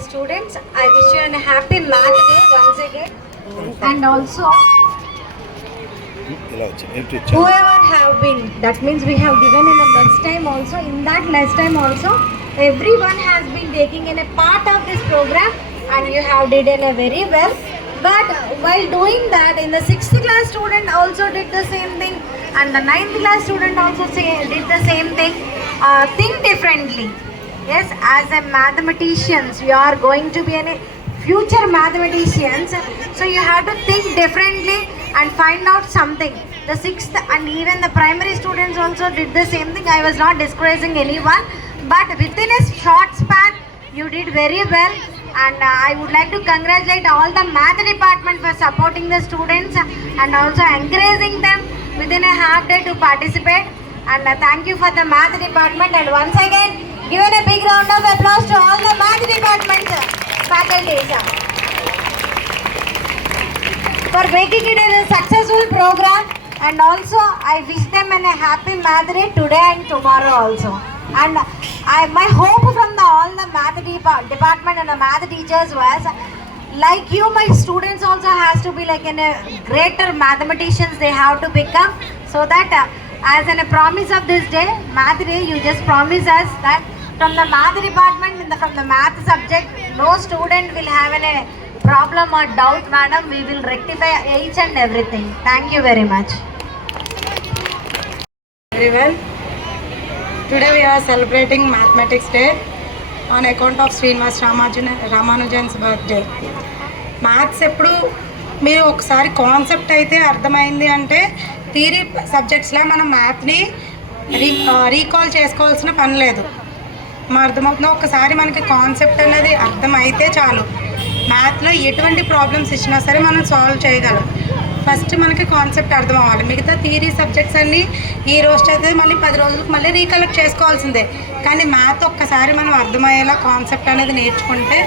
students, I wish you a happy math day once again. And also, whoever have been, that means we have given in the next time also, in that next time also, everyone has been taking in a part of this program and you have did in a very well. But while doing that, in the 6th class student also did the same thing and the 9th class student also did the same thing. Think differently. Yes, as a mathematicians, you are going to be a future mathematicians. So you have to think differently and find out something. The 6th and even the primary students also did the same thing. I was not discouraging anyone, but within a short span, you did very well. And I would like to congratulate all the math department for supporting the students and also encouraging them within a half day to participate. And thank you for the math department. And once again, given a big round of applause to all the math department faculties for making it a successful program. And also, I wish them a happy math day today and tomorrow also. And my hope from all the math department and the math teachers was, like you, my students also has to be like in a greater mathematicians they have to become, so that as in a promise of this day, math day, you just promise us that from the math department, from the math subject, no student will have a problem or doubt, madam. We will rectify each and everything. Thank you very much. Everyone. Today we are celebrating Mathematics Day on account of Srinivas Ramanujan's birthday. Maths ఎప్పుడు మీరు ఒకసారి concept అయితే అర్థమైంది అంటే theory సబ్జెక్ట్స్లో మనం మ్యాథ్ని recall చేసుకోవాల్సిన పని లేదు. మా అర్థమవుతుందో ఒకసారి మనకి కాన్సెప్ట్ అనేది అర్థమైతే చాలు, మ్యాథ్లో ఎటువంటి ప్రాబ్లమ్స్ ఇచ్చినా సరే మనం సాల్వ్ చేయగలం. ఫస్ట్ మనకి కాన్సెప్ట్ అర్థం అవ్వాలి. మిగతా థియరీ సబ్జెక్ట్స్ అన్నీ ఈ రోజు అయితే మళ్ళీ 10 రోజులకు మళ్ళీ రీకలెక్ట్ చేసుకోవాల్సిందే. కానీ మ్యాథ్ ఒక్కసారి మనం అర్థమయ్యేలా కాన్సెప్ట్ అనేది నేర్చుకుంటే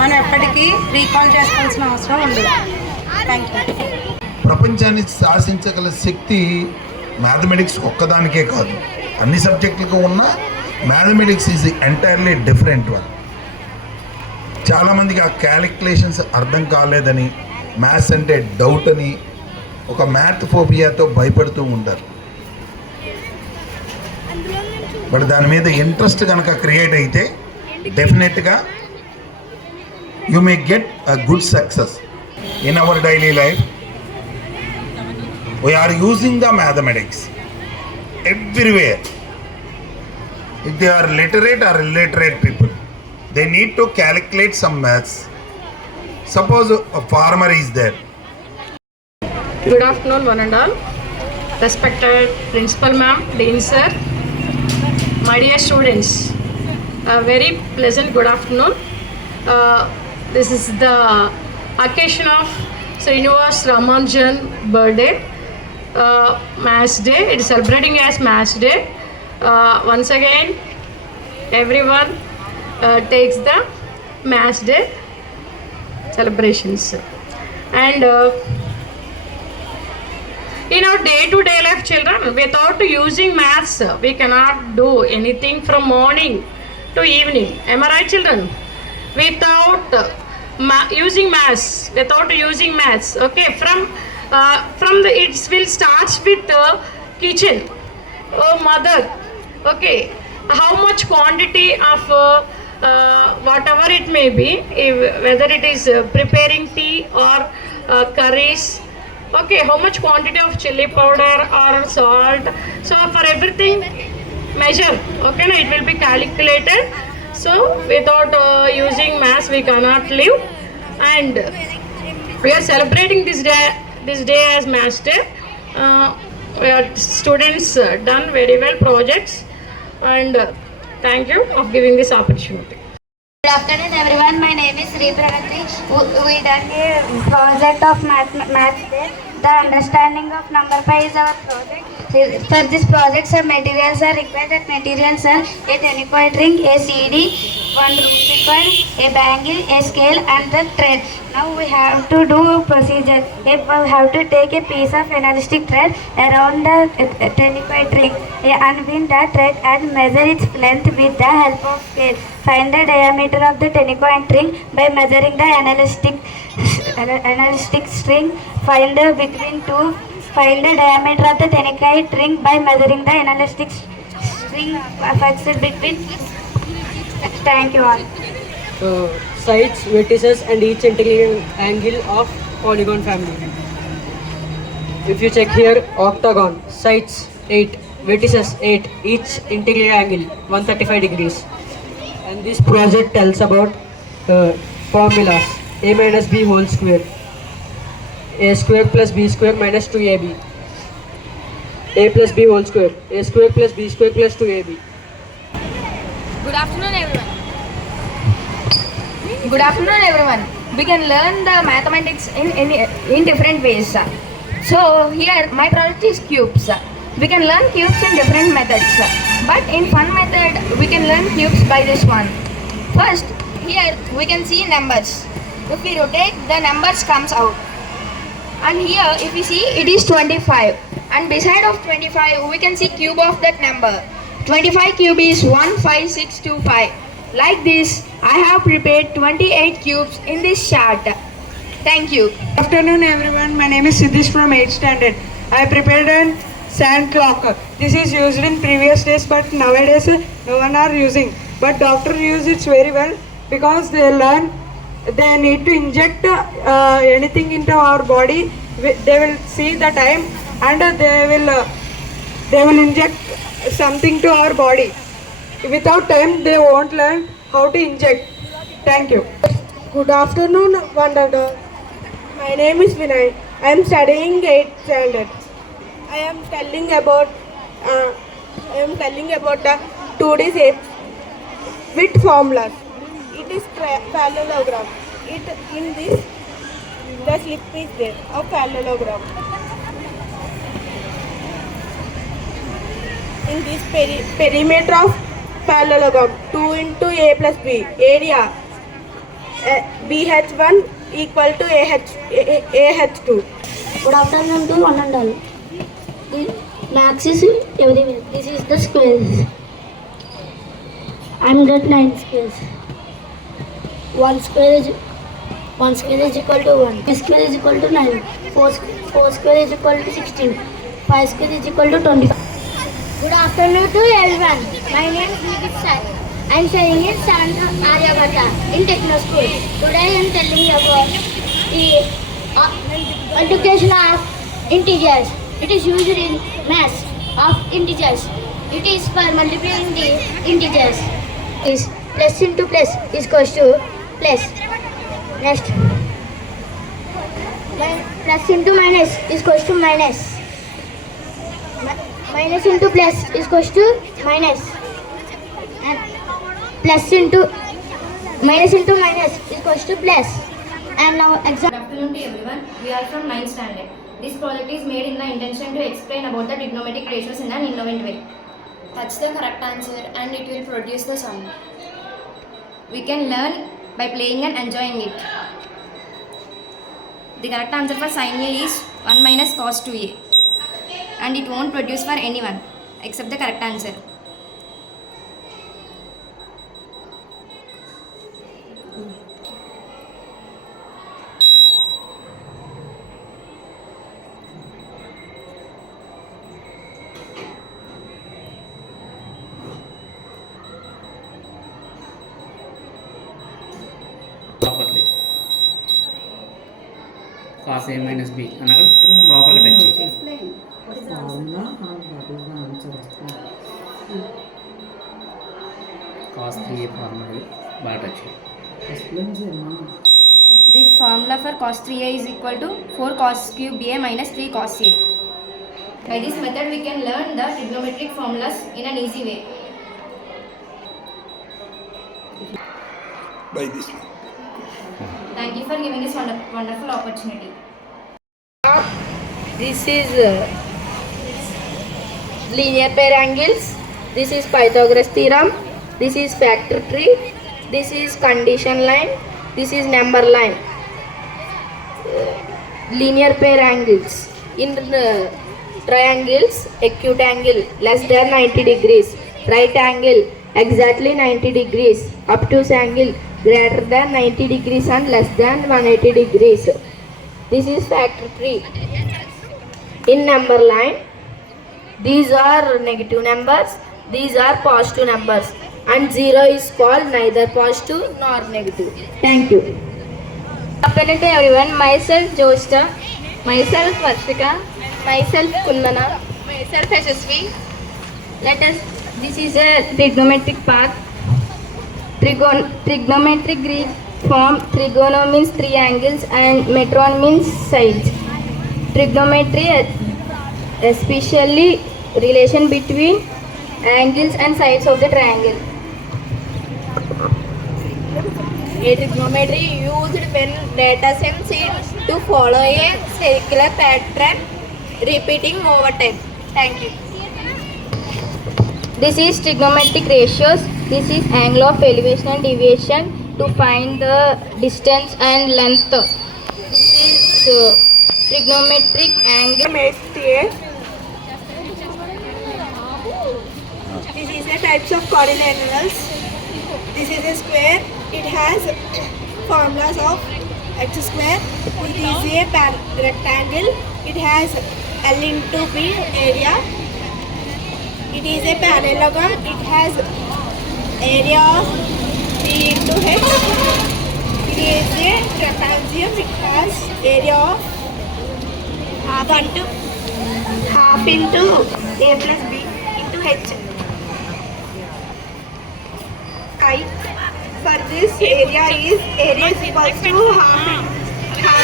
మనం ఎప్పటికీ రీకాల్ చేసుకోవాల్సిన అవసరం ఉండదు. Thank you. ప్రపంచాన్ని శాసించగల శక్తి మ్యాథమెటిక్స్ ఒక్కదానికే కాదు, అన్ని సబ్జెక్టులకు ఉన్న mathematics is entirely different one. చాలామందికి ఆ క్యాలిక్యులేషన్స్ అర్థం కాలేదని, మ్యాథ్స్ అంటే డౌట్ అని, ఒక మ్యాథ్ ఫోబియాతో భయపడుతూ ఉంటారు. బట్ దాని మీద ఇంట్రెస్ట్ కనుక క్రియేట్ అయితే డెఫినెట్గా you may get a good success in our daily life. we are using the mathematics everywhere. If they are literate or illiterate people, they need to calculate some maths. Suppose a farmer is there. Good afternoon one and all. Respected principal ma'am, dean sir, my dear students, a very pleasant good afternoon. This is the occasion of Srinivas Ramanujan birthday. Maths Day. It is celebrating as Maths Day. Once again, everyone takes the Maths Day celebrations. And in our day-to-day life, children, without using maths, we cannot do anything from morning to evening. Am I right, children? Without using maths, okay, from the it will start with the kitchen. Oh mother, okay, how much quantity of whatever it may be, whether it is preparing tea or curries, okay, how much quantity of chili powder or salt, so for everything measure, okay, no, it will be calculated. So without using maths we cannot live. And we are celebrating this day as Maths Day. Students done very well projects, and thank you of giving this opportunity. Good afternoon everyone, my name is Sri Pragatri. We done a project of Maths Day. The understanding of number pi is our project. For this project some materials are required. That materials are a tonic ring, a CD, one ruler, a bangle, a scale and the thread. Now we have to do procedure. We have to take a piece of elastic thread around the tonic ring, unwind the thread and measure its length with the help of scale. Find the diameter of the 10-point ring by measuring the analytic string. Find the between two. Find the diameter of the 10-point ring by measuring the analytic string fixed between. Thank you all. Sides, vertices and each integral angle of polygon family. If you check here, octagon, sides 8, vertices 8, each integral angle 135 degrees. And this project tells about formulas. A minus b whole square, a square plus b square minus 2ab, a plus b whole square, a square plus b square plus 2ab. Good afternoon, everyone. Good afternoon, everyone. We can learn the mathematics in different ways. So here my project is cubes. We can learn cubes in different methods, but in fun method we can learn cubes by this one. First, here we can see numbers. If we rotate, the numbers comes out. And here if we see, it is 25. And beside of 25 we can see cube of that number. 25 cube is 15625. Like this, I have prepared 28 cubes in this chart. Thank you. Good afternoon, everyone. My name is Siddhish from 8th standard. I prepared a sand clock. This is used in previous days, but nowadays no one are using. But doctor use it very well because they need to inject anything into our body. They will see the time and they will inject something to our body. Without time, they won't learn how to inject. Thank you. Good afternoon, Wonderdoll. My name is Vinay. I am studying 8th standard. I am telling about the 2D shapes with formulas. It is parallelogram. In this, the slip is there of parallelogram. In this perimeter of parallelogram, 2 into A plus B, area BH1 equal to AH2. Good afternoon to one and all. The max is everywhere. This is the squares. I'm got 9 squares. 1 square is equal to 1. 2 square is equal to 9. 4 square is equal to 16. 5 square is equal to 25. Good afternoon to everyone. My name is Nikit Sai. I am studying in 7th Aryabhata in Techno School. Today I am telling you about the multiplication of integers. It is used in maths of integers. It is for multiplying the integers. Is plus into plus is equals to plus. Next, plus into minus is equals to minus. Minus into plus is equals to minus. And plus into minus is equals to plus. And now Good afternoon to everyone. We are from 9th standard. This project is made in the intention to explain about the trigonometric ratios in an innovative way. That's the correct answer and it will produce the sum. We can learn by playing and enjoying it. The correct answer for sin A is 1 minus cos 2A. And it won't produce for anyone except the correct answer. Properly cos A minus B అన్నాక ప్రాపర్గా touch చేయి cos 3a formula బాగా touch చేయి. The formula for cos 3a is equal to 4 cos cube a minus 3 cos a. By this method we can learn the trigonometric formulas in an easy way. By this one. Thank you for giving this wonderful opportunity. This is linear pair angles. This is Pythagoras theorem. This is factor tree. This is condition line. This is number line. Linear pair angles. In triangles, acute angle less than 90 degrees. Right angle exactly 90 degrees, obtuse angle greater than 90 degrees and less than 180 degrees. This is factor 3. In number line, these are negative numbers, these are positive numbers, and 0 is called neither positive nor negative. Thank you. Afternoon to everyone. Myself Jyoshna, myself Varshika, myself Kundana, myself Yashasvi. This is a trigonometric path. Trigonometric Greek form. Trigono means 3 angles and metron means sides. Trigonometry, especially relation between angles and sides of the triangle. A trigonometry used when data sets is to follow a circular pattern repeating over time. Thank you. This is trigonometric ratios. This is angle of elevation and deviation to find the distance and length. This is trigonometric angle. This is the types of coordinate angles. This is a square. It has formulas of x square. It is a rectangle. It has L into B area. It is a parallelogram. It has area of B into H. It is a trapezium. It has area of half into A plus B into H. For this area is equals to half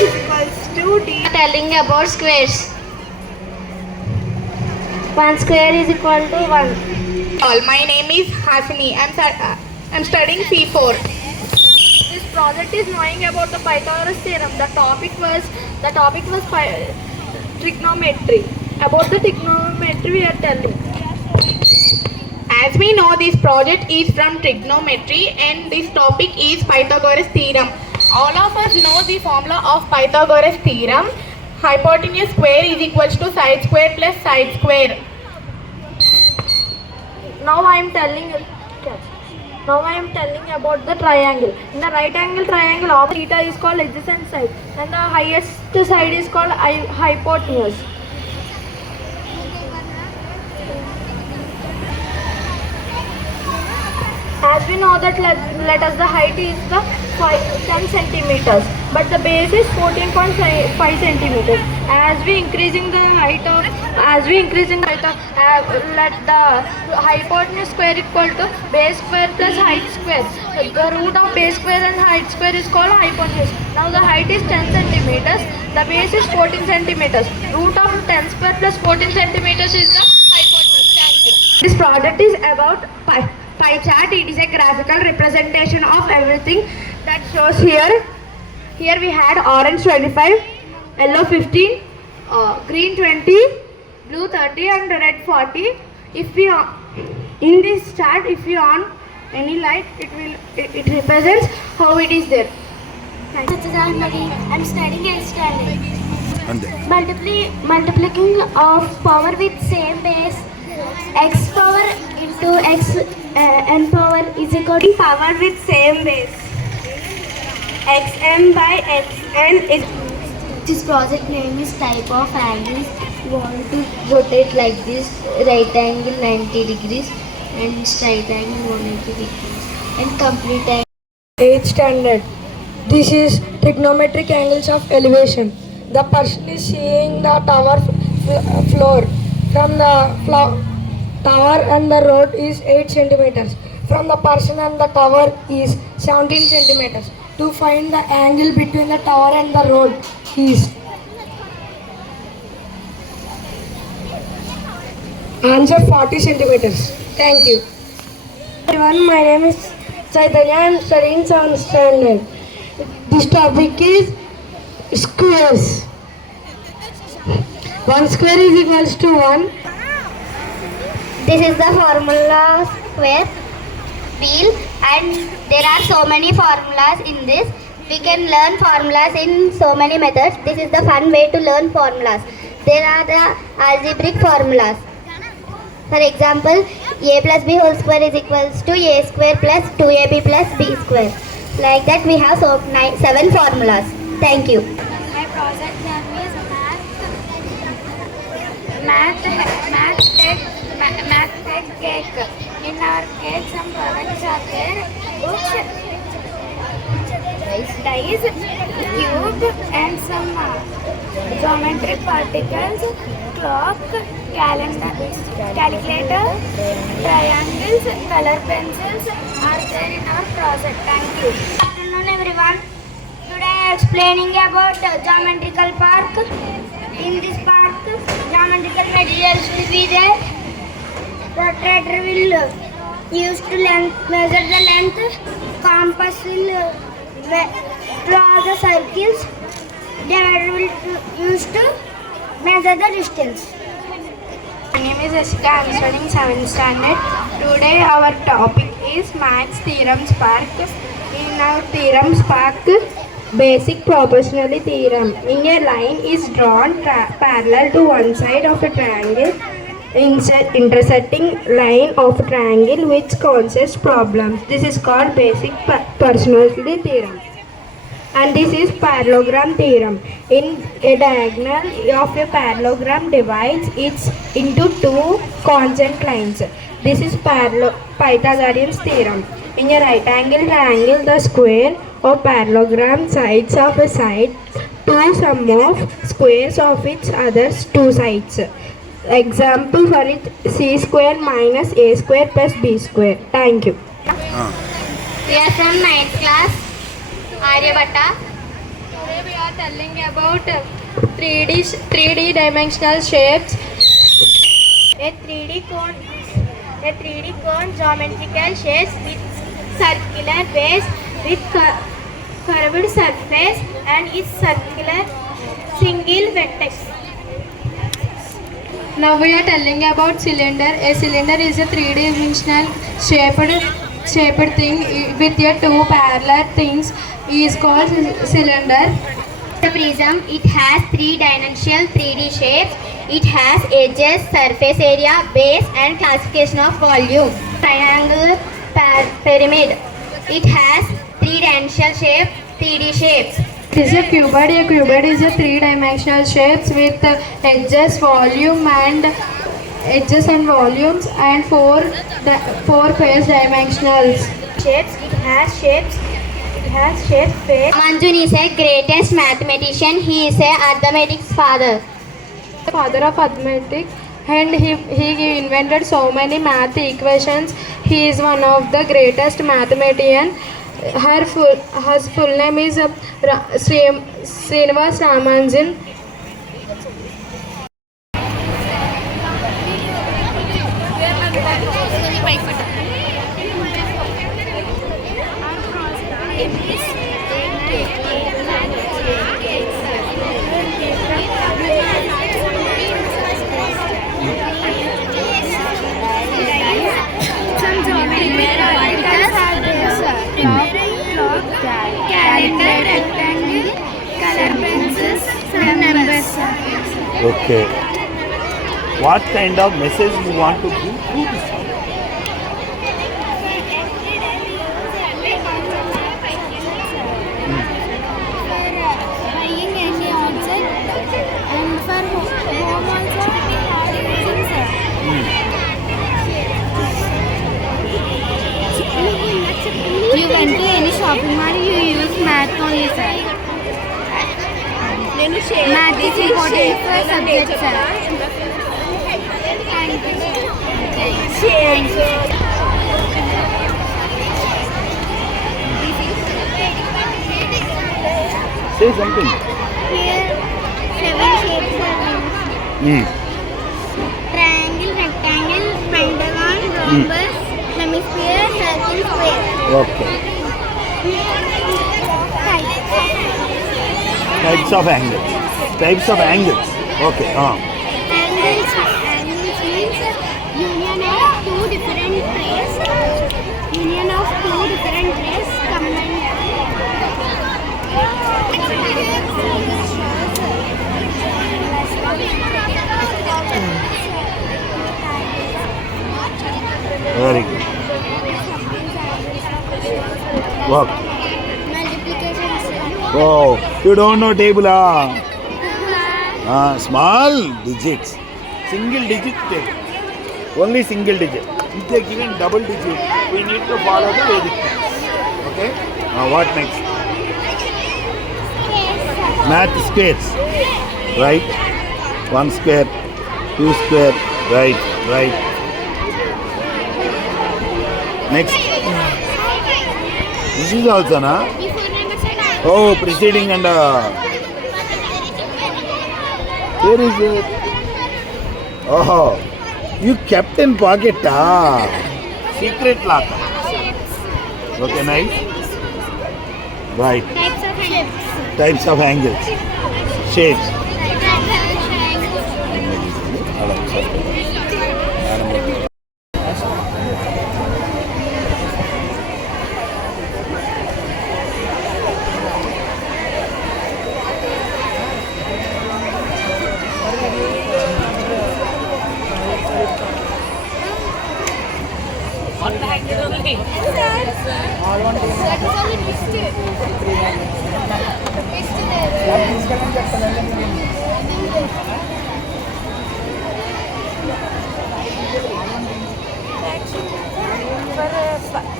is equals to D. Telling about squares. 1 square is equal to 1. My name is Hasini. I'm studying P4. This project is knowing about the Pythagoras theorem. The topic was trigonometry. About the trigonometry we are telling. As we know, this project is from trigonometry and this topic is Pythagoras theorem. All of us know the formula of Pythagoras theorem. Hypotenuse square is equals to side square plus side square. Now I am telling about the triangle. In the right angle triangle, all theta is called adjacent side, and the highest side is called hypotenuse. As we know that let us the height is the 10 centimeters, but the base is 14.5 centimeters. As we increasing the height, let the hypotenuse square equal to base square plus height square. The root of base square and height square is called hypotenuse. Now the height is 10 centimeters, the base is 14 centimeters. Root of 10 square plus 14 centimeters is the hypotenuse. Thank you. This project is about pie chart. It is a graphical representation of everything that shows here. Here we had orange 25, yellow 15, green 20, blue 30 and red 40. If we in this chart, if you on any light, it represents how it is there. Thank you. I'm studying 8th standard. And then, Multiplying of power with same base, x power into x n power is equal to Power with same base. Xm by xn is. This project name is type of angles. Want to rotate like this, right angle 90 degrees and straight angle 180 degrees and complete angle. 8th standard. This is trigonometric angles of elevation. The person is seeing the tower floor. From the tower and the road is 8 centimeters. From the person and the tower is 17 centimeters. To find the angle between the tower and the road is. Answer 40 centimeters. Thank you. Everyone, my name is Chaitanya. I am studying 7th standard. This topic is squares. 1 square is equals to 1. This is the formula square wheel, and there are so many formulas in this. We can learn formulas in so many methods. This is the fun way to learn formulas. There are the algebraic formulas. For example, a plus b whole square is equals to a square plus 2ab plus b square. Like that we have 7 formulas. Thank you. My project name is math cake. In our cake, some products are there. Books, dice, cube, and some geometric particles, clock, calculator, triangles, color pencils are there in our project. Thank you. Good afternoon everyone. Today I am explaining about geometrical park. In this park, geometrical materials will be there. Protractor will use to measure the length. Compass will draw the circles. Divider will use to measure the distance. My name is Jessica. I am studying 7th standard. Today our topic is Maths Theorems Park. In our Theorems Park, basic proportionality theorem. In a line is drawn parallel to one side of a triangle, intersecting line of a triangle which causes problems. This is called basic proportionality theorem. And this is parallelogram theorem. In a diagonal of a parallelogram divides it into two constant lines. This is Pythagorean's theorem. In a right angle triangle, the square or parallelogram sides of a side to sum of squares of its other two sides. Example for it, c square minus a square plus b square. Thank you. We are from 9th class. Aryabhatta. Today we are telling about 3D dimensional shapes. A 3D cone geometrical shapes with circular base with curved surface and its circular single vertex. Now we are telling about cylinder. A cylinder is a 3D-dimensional shaped thing with a two parallel things is called cylinder. The prism, it has three-dimensional 3D shapes. It has edges, surface area, base and classification of volume. Triangle pyramid, it has three-dimensional shape, 3D shapes. This is a cuboid. A cuboid is a three-dimensional shapes with edges, volumes and four phase dimensionals. Shapes, it has shapes, face. Ramanujam is a greatest mathematician. He is a arithmetic's father. Father of arithmetic, and he invented so many math equations. He is one of the greatest mathematician. Her full name is Srinivas Ramanujan. Okay. What kind of message you want to give through this one? Buying any object and for home also we had using sir. You went to any shopping mall, you use math only sir. Math is important for subject sir. Thank you. Thank you. Say something. Here 7 shapes are used. Triangle, rectangle, pentagon, rhombus, hemisphere, circle, square. Okay. Types of angles. Types of angles. Okay. Angles means union of two different rays. Union of two different rays combined. Work. Multiplication. Oh, you don't know table, small digits. Single digit table. Only single digit. If they are given double digit, we need to follow the Vedic maths. Okay? Now what next? Math squares. Right? 1 square, 2 square. Right. Next. This is also na? Oh, preceding and where is it? Oh, you kept in pocket, secret lock. Okay, nice. Right. Types of angles. Shapes.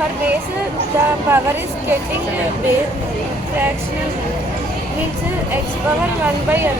For base, the power is getting base fractional means x power 1 by n.